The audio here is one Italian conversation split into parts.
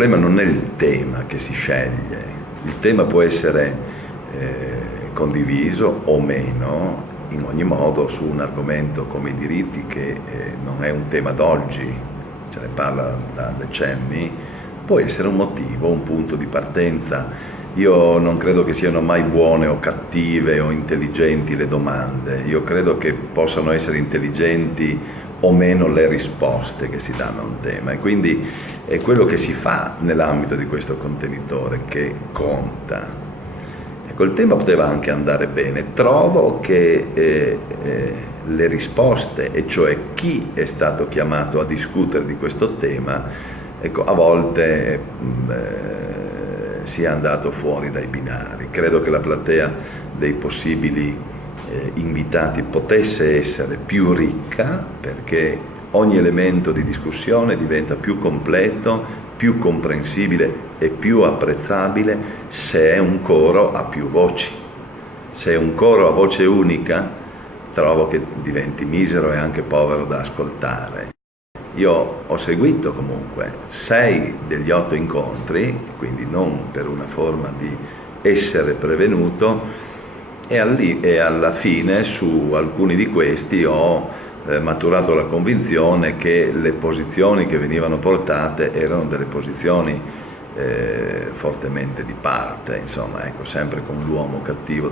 problema non è il tema che si sceglie, il tema può essere condiviso o meno, in ogni modo su un argomento come i diritti che non è un tema d'oggi, se ne parla da decenni, può essere un motivo, un punto di partenza. Io non credo che siano mai buone o cattive o intelligenti le domande, io credo che possano essere intelligenti o meno le risposte che si danno a un tema, e quindi è quello che si fa nell'ambito di questo contenitore che conta. Ecco, il tema poteva anche andare bene. Trovo che le risposte, e cioè chi è stato chiamato a discutere di questo tema, ecco, a volte sia andato fuori dai binari. Credo che la platea dei possibili invitati potesse essere più ricca, perché ogni elemento di discussione diventa più completo, più comprensibile e più apprezzabile se è un coro a più voci. Se è un coro a voce unica, trovo che diventi misero e anche povero da ascoltare. Io ho seguito comunque 6 degli 8 incontri, quindi non per una forma di essere prevenuto, e alla fine su alcuni di questi ho maturato la convinzione che le posizioni che venivano portate erano delle posizioni fortemente di parte, insomma, ecco, sempre con l'uomo cattivo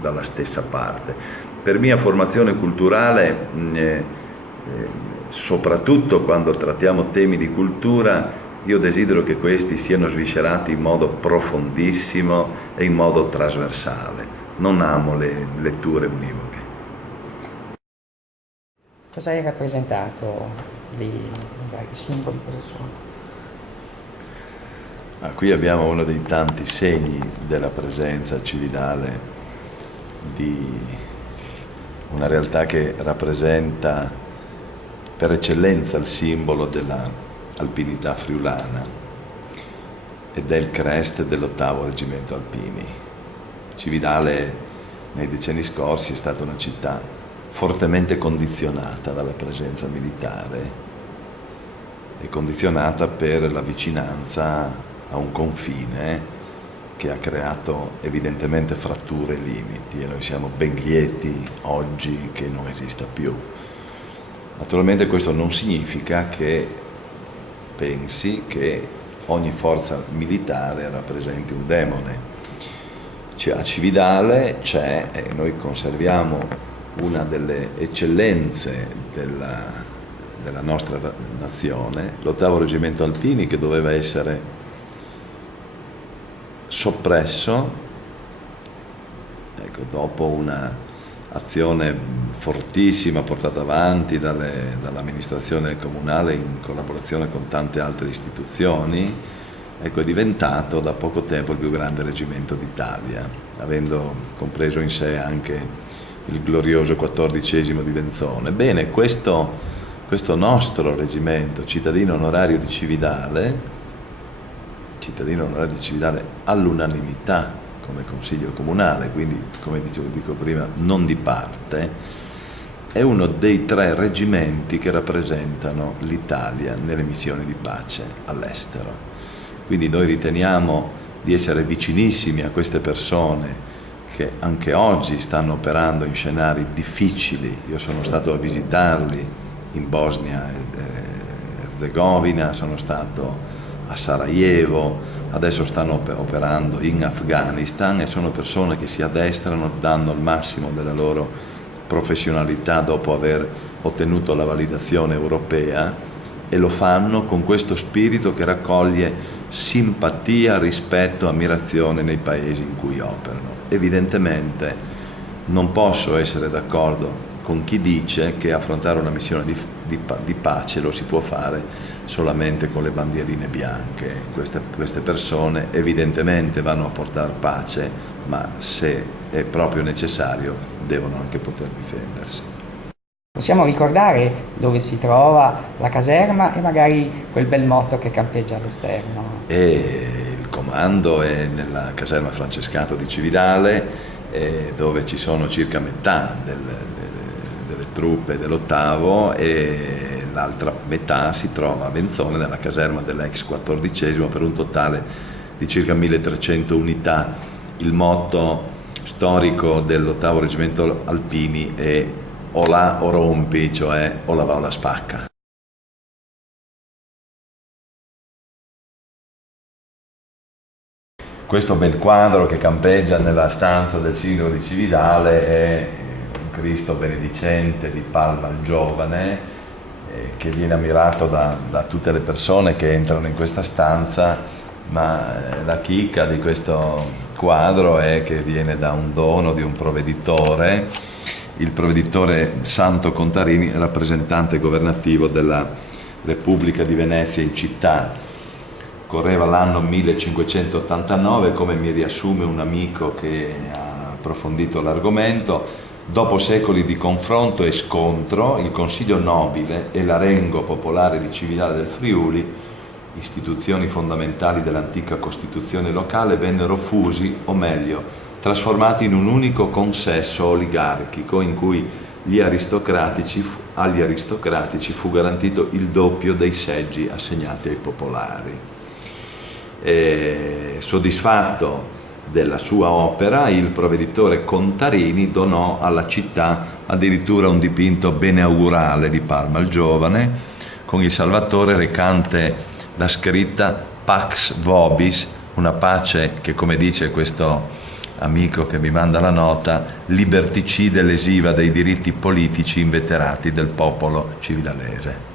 dalla stessa parte. Per mia formazione culturale, soprattutto quando trattiamo temi di cultura, io desidero che questi siano sviscerati in modo profondissimo e in modo trasversale. Non amo le letture univoche. Cosa hai rappresentato lì, i vari simboli, cosa sono? Qui abbiamo uno dei tanti segni della presenza a Cividale di una realtà che rappresenta per eccellenza il simbolo della alpinità friulana ed è il crest dell'8° Reggimento Alpini. Cividale nei decenni scorsi è stata una città fortemente condizionata dalla presenza militare e condizionata per la vicinanza a un confine che ha creato evidentemente fratture e limiti, e noi siamo ben lieti oggi che non esista più. Naturalmente questo non significa che pensi che ogni forza militare rappresenti un demone. A Cividale c'è, e noi conserviamo una delle eccellenze della nostra nazione, l'8° Reggimento Alpini, che doveva essere soppresso, ecco, dopo una azione fortissima portata avanti dall'amministrazione comunale in collaborazione con tante altre istituzioni. Ecco, è diventato da poco tempo il più grande reggimento d'Italia, avendo compreso in sé anche il glorioso 14° di Venzone. Bene, questo nostro reggimento, cittadino onorario di Cividale all'unanimità come consiglio comunale, quindi come dico prima, non di parte, è uno dei 3 reggimenti che rappresentano l'Italia nelle missioni di pace all'estero. Quindi noi riteniamo di essere vicinissimi a queste persone che anche oggi stanno operando in scenari difficili. Io sono stato a visitarli in Bosnia e Erzegovina, sono stato a Sarajevo, adesso stanno operando in Afghanistan, e sono persone che si addestrano, danno il massimo della loro professionalità dopo aver ottenuto la validazione europea, e lo fanno con questo spirito che raccoglie simpatia, rispetto, ammirazione nei paesi in cui operano. Evidentemente non posso essere d'accordo con chi dice che affrontare una missione di pace lo si può fare solamente con le bandierine bianche. Queste persone evidentemente vanno a portare pace, ma se è proprio necessario devono anche poter difendersi. Possiamo ricordare dove si trova la caserma e magari quel bel motto che campeggia all'esterno? Il comando è nella caserma Francescato di Cividale, dove ci sono circa metà delle truppe dell'8° e l'altra metà si trova a Venzone nella caserma dell'ex 14° per un totale di circa 1300 unità. Il motto storico dell'8° Reggimento Alpini è o la o rompi, cioè o la va o la spacca. Questo bel quadro che campeggia nella stanza del sindaco di Cividale è un Cristo benedicente di Palma il Giovane, che viene ammirato da tutte le persone che entrano in questa stanza, ma la chicca di questo quadro è che viene da un dono di un provveditore, il provveditore Santo Contarini, rappresentante governativo della Repubblica di Venezia in città. Correva l'anno 1589, come mi riassume un amico che ha approfondito l'argomento. Dopo secoli di confronto e scontro, il Consiglio Nobile e l'Arengo Popolare di Cividale del Friuli, istituzioni fondamentali dell'antica Costituzione locale, vennero fusi, o meglio, trasformati in un unico consesso oligarchico in cui agli aristocratici fu garantito il doppio dei seggi assegnati ai popolari. Soddisfatto della sua opera, il provveditore Contarini donò alla città addirittura un dipinto beneaugurale di Palma il Giovane con il Salvatore recante la scritta Pax Vobis, una pace che, come dice questo amico che mi manda la nota, liberticida e lesiva dei diritti politici inveterati del popolo cividalese.